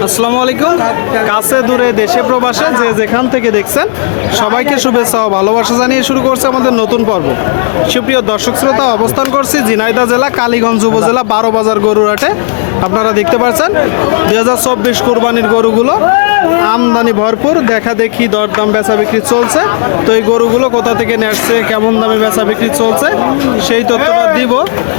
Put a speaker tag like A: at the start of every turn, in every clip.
A: আসসালামু আলাইকুম। কাছে দূরে দেশে প্রবাসে যে যেখান থেকে দেখছেন সবাইকে শুভেচ্ছা ও ভালোবাসা জানিয়ে শুরু করছে আমাদের নতুন পর্ব। সুপ্রিয় দর্শক শ্রোতা, অবস্থান করছি ঝিনাইদহ জেলা কালীগঞ্জ উপজেলা 12 বাজার গরুরহাটে। আপনারা দেখতে পাচ্ছেন 2024 কুরবানির গরুগুলো আমদানি ভরপুর, দেখা দেখি দরদাম বেচা বিক্রি চলছে। তো এই গরুগুলো কোথা থেকে নেসছে, কেমন দামে বেচা বিক্রি চলছে সেই তথ্যটা দিব।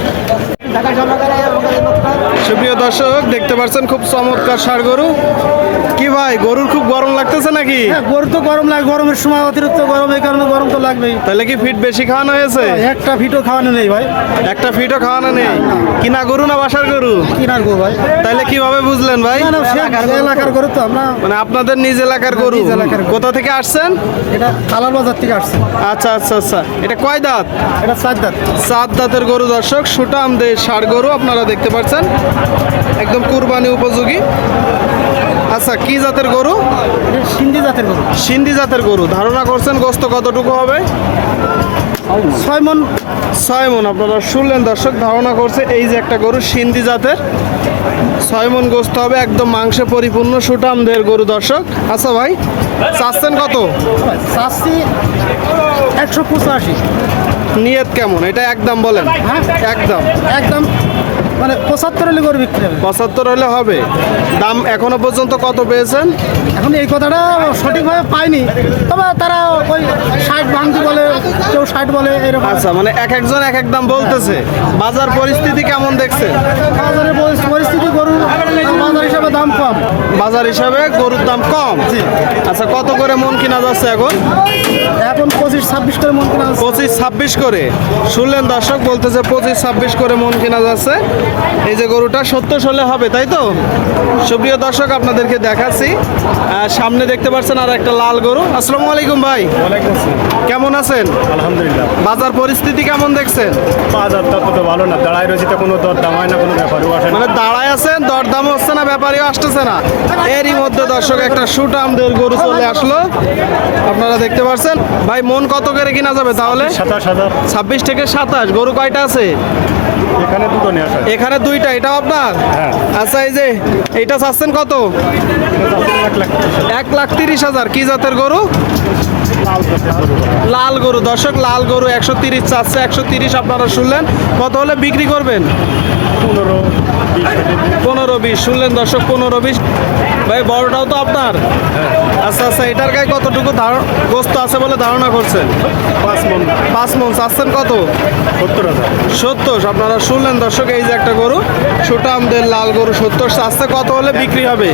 A: সুপ্রিয় দর্শক, দেখতে পাচ্ছেন খুব চমৎকার ষাঁড় গরু। কি ভাই, গরুর খুব গরম লাগতেছে নাকি?
B: গরু তো গরম লাগে, গরমের সময় অতিরিক্ত গরম, এই কারণে গরম তো লাগবেই।
A: তাহলে কি ফিট বেশি খাওয়ানো হয়েছে?
B: একটা ফিটও খাওয়ানো নেই ভাই।
A: একটা ফিটও খাওয়ানো নেই? কিনা গরু না বাসার গরু?
B: কিনার গরু ভাই।
A: তাইলে কিভাবে বুঝলেন ভাই?
B: এলাকার গরু তো আমরা।
A: মানে আপনাদের নিজ এলাকার গরু?
B: নিজ এলাকার গরু।
A: কোথা থেকে আসছেন?
B: এটা কালার বাজার থেকে আসছে।
A: আচ্ছা আচ্ছা আচ্ছা, এটা কয় দাঁত?
B: এটা 4 দাঁত।
A: 7 দাঁতের গরু দর্শক, সুটাম দে ষাঁড় গরু আপনারা দেখতে পাচ্ছেন, একদম কুরবানি উপযোগী। আচ্ছা, কি জাতের গরু?
B: এটা সিন্ধি জাতের গরু।
A: সিন্ধি জাতের গরু। ধারণা করছেন গোস্ত কতটুকু হবে?
B: 6 মণ।
A: 6 মণ। আপনারা শুনলেন দর্শক, ধারণা করছে এই যে একটা গরু সিন্ধি জাতের, 6 মণ গোস্ত হবে, একদম মাংসে পরিপূর্ণ সুটামদের গরু দর্শক। আচ্ছা ভাই, চাচ্ছেন কত?
B: চাচ্ছি 185।
A: নিয়ত কেমন এটা একদম বলেন?
B: হ্যাঁ,
A: একদম
B: একদম মানে 75 হলে গরু বিক্রি হবে।
A: 75 হলে হবে। দাম এখনো পর্যন্ত কত পেয়েছেন?
B: এখন এই কথাটা সঠিকভাবে পাইনি, তবে তারা ওই 60 ভাঙতি বলে, কেউ 60 বলে, এরকম।
A: আচ্ছা, মানে এক একজন এক এক দাম বলতেছে। বাজার পরিস্থিতি কেমন দেখছেন?
B: বাজারের পরিস্থিতি, গরুর বাজার হিসাবে দাম কম।
A: বাজার হিসাবে গরুর দাম কম। আচ্ছা, কত করে মন কিনা যাচ্ছে এখন?
B: এখন 25-26 করে মন কিনা হচ্ছে।
A: 25-26 করে। শুনলেন দর্শক, বলতেছে 25-26 করে মন কিনা যাচ্ছে। এই যে গরুটা 70 হলে হবে, তাই তো? সুপ্রিয় দর্শক, আপনাদেরকে দেখাচ্ছি, সামনে দেখতে পাচ্ছেন আর একটা লাল গরু। আসসালামু আলাইকুম ভাই, কেমন আছেন?
C: আলহামদুলিল্লাহ।
A: বাজার পরিস্থিতি কেমন দেখছেন?
C: বাজারটা তো ভালো না, দাঁড়ায় রয়েছে তো, কোনো দরদাম হয় না, কোনো ব্যাপারও আসে না।
A: মানে দাঁড়ায় আছেন, দরদাম হচ্ছে না, ব্যাপারীও আসতেছে না। এরই মধ্যে দর্শক একটা সুটামদের গরু চলে আসলো, আপনারা দেখতে পাচ্ছেন। ভাই, মন কত করে কিনা যাবে তাহলে?
C: 27,000।
A: 26 থেকে 27। গরু কয়টা আছে?
C: এখানে দুটো নিয়ে আসা।
A: এখানে দুইটা, এটাও আপনার?
C: হ্যাঁ।
A: আচ্ছা, এই যে এইটা চাচ্ছেন কত? 1,30,000। কি জাতের গরু? লাল গরু দর্শক, লাল গরু 130 চাচ্ছে। 130 আপনারা শুনলেন। কত হলে বিক্রি করবেন? 15-20 শুনলেন দর্শক, 15-20। ভাই, বড়টাও তো আপনার? আচ্ছা আচ্ছা, এটার গায়ে কতটুকু গোস্ত আছে বলে ধারণা করছেন? 5 মণ। চাচ্ছেন কত? 70। আপনারা শুনলেন দর্শক, এই যে একটা গরু সুটামদের লাল গরু 70 চাচ্ছে। কত হলে বিক্রি হবে?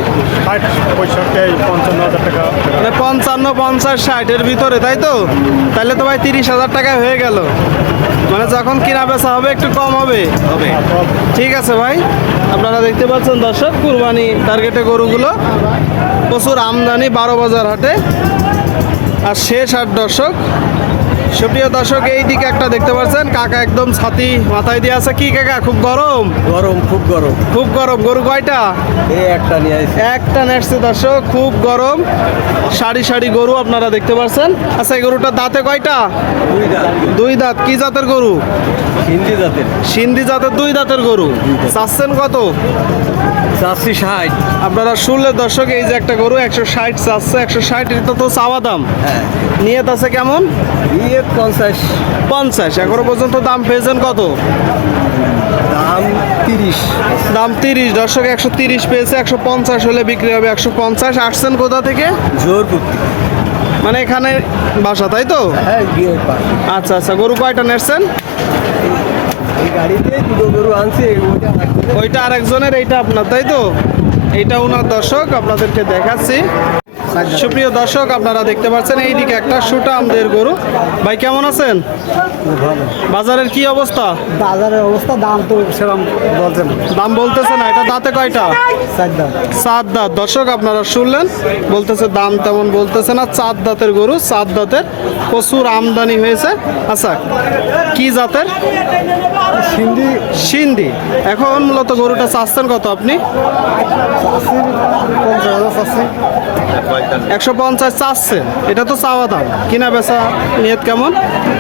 C: 55,000 টাকা।
A: মানে 55, 50, 60 এর ভিতরে, তাই তো? তাহলে তো ভাই 30,000 টাকায় হয়ে গেল। মানে যখন কিনা বেচা হবে একটু কম হবে। ঠিক আছে ভাই, আপনারা দেখতে পাচ্ছেন দর্শক, কুরবানি টার্গেটে গরুগুলো প্রচুর আমদানি 12 বাজার হাটে। আর শেষ হাট দর্শক। সুপ্রিয় দর্শক, এই দিকে একটা দেখতে পাচ্ছেন কাকা একদম ছাতি মাথায় দিয়ে আছে। কি কাকা, খুব গরম?
B: গরম, খুব গরম।
A: খুব গরম। গরু কয়টা?
B: এই একটা নিয়ে আসছে।
A: একটা নেটছে দর্শক, খুব গরম। সারি সারি গরু আপনারা দেখতে পাচ্ছেন। আচ্ছা, এই গরুটা দাঁতে কয়টা?
B: 2 দাঁত।
A: 2 দাঁত। কি জাতের গরু?
B: হিন্দি জাতের।
A: সিন্ধি জাতের 2 দাঁতের গরু। চাচ্ছেন কত?
B: চাচ্ছি 60।
A: আপনারা শুনলে দর্শক, এই যে একটা গরু 160 চাচ্ছে। 160, এটা তো চাওয়া দাম।
B: হ্যাঁ।
A: নিয়ত আছে কেমন?
B: 50।
A: 50। এখনো পর্যন্ত দাম পেয়েছেন কত?
B: দাম 30।
A: দাম 30 দর্শক, 130 পেয়েছে। 150 হলে বিক্রি হবে। 150। আসছেন কোথা থেকে?
B: জোরপুর।
A: মানে এখানে বাসা, তাই তো?
B: হ্যাঁ, গিয়ে পাস।
A: আচ্ছা আচ্ছা, গরু কয়টা নেসছেন?
B: এই গাড়িতে দুটো গরু আনছে,
A: ওইটা আরেকজনের, এইটা আপনার, তাই তো? এইটা ওনার দর্শক, আপনাদেরকে দেখাচ্ছি। সুপ্রিয় দর্শক, আপনারা দেখতে পাচ্ছেন এইদিকে একটা সুটামদের গরু। ভাই, কেমন আছেন?
B: ভালো।
A: বাজারের কি অবস্থা?
B: বাজারের অবস্থা, দাম তো সেরকম বলছে না।
A: দাম বলতেছে না। এটা দাঁতে কয়টা?
B: 4 দাঁত।
A: 7 দাঁত দর্শক, আপনারা শুনলেন, বলতেছে দাম তেমন বলতেছে না। 4 দাঁতের গরু, 7 দাঁতের, প্রচুর আমদানি হয়েছে। আচ্ছা, কি জাতের?
B: সিন্ধি।
A: সিন্ধি। এখন মূলত গরুটা চাচ্ছেন কত আপনি?
B: 50,000 চাচ্ছি।
A: 150 চাচ্ছেন, এটা তো চাওয়া দাম। কিনা বেচা নিয়ত কেমন?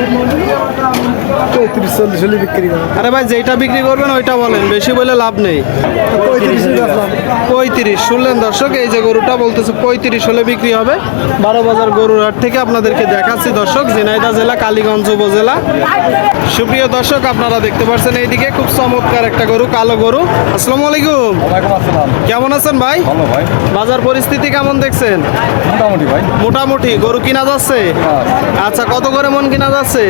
B: 35-40 হলে বিক্রি করে।
A: আরে ভাই যেটা বিক্রি করবেন ওইটা বলেন, বেশি বলে লাভ নেই। 35 শুনলেন দর্শক, এই যে গরুটা বলতেছে 35 হলে বিক্রি হবে। 12 বাজার গরুর হাট থেকে আপনাদেরকে দেখাচ্ছি দর্শক, ঝিনাইদহ জেলা কালীগঞ্জ উপজেলা। সুপ্রিয় দর্শক, আপনারা দেখতে পাচ্ছেন এইদিকে খুব চমৎকার একটা গরু, কালো গরু। আসসালামু আলাইকুম, কেমন আছেন ভাই?
C: ভালো ভাই,
A: বাজার পরিস্থিতি কেমন দেখছেন?
C: মোটামুটি ভাই।
A: মোটামুটি। গরু কিনা যাচ্ছে? আচ্ছা, কত করে মন কিনা যাচ্ছে?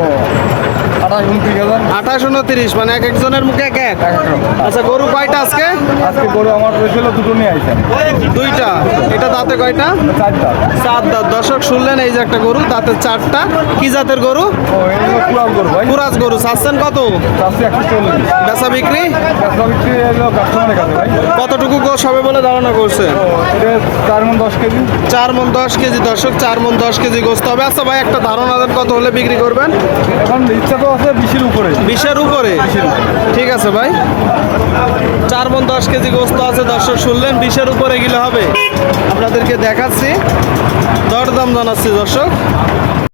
A: 28-29, মানে এক একজনের মুখে এক এক। আচ্ছা, গরু কয়টা আজকে?
C: আজকে গরু আমার ছিল দুটো নিয়ে আইছেন।
A: দুইটা। এটা দাঁতে কয়টা?
C: 4টা।
A: 4 দাঁত। দর্শক শুনলেন, এই যে একটা গরু, দাঁতে 4টা। কি জাতের গরু?
C: ও এগুলো কুড়াল গরু ভাই।
A: কুরাজ গরু। চাচ্ছেন কত?
C: চাষি 140।
A: বেচা বিক্রি
C: ব্যবসা বিক্রি এলো কাস্টমারের কাছে ভাই।
A: কতটুকু গোস হবে বলে ধারণা করছে?
C: তো এটা 4 মণ 10 কেজি।
A: 4 মণ 10 কেজি। দর্শক 4 মণ 10 কেজি গোস্ত হবে। আচ্ছা ভাই, একটা ধারণা দেন কত হলে বিক্রি করবেন?
C: এখন ইচ্ছা তো আছে 20-এর উপরে।
A: 20-এর উপরে? ঠিক আছে ভাই, 4 মণ 10 কেজি গোস্ত আছে। দর্শক শুনলেন, 20-এর উপরে গেলে হবে। আপনাদেরকে দেখাচ্ছি, দরদাম জানাচ্ছি দর্শক।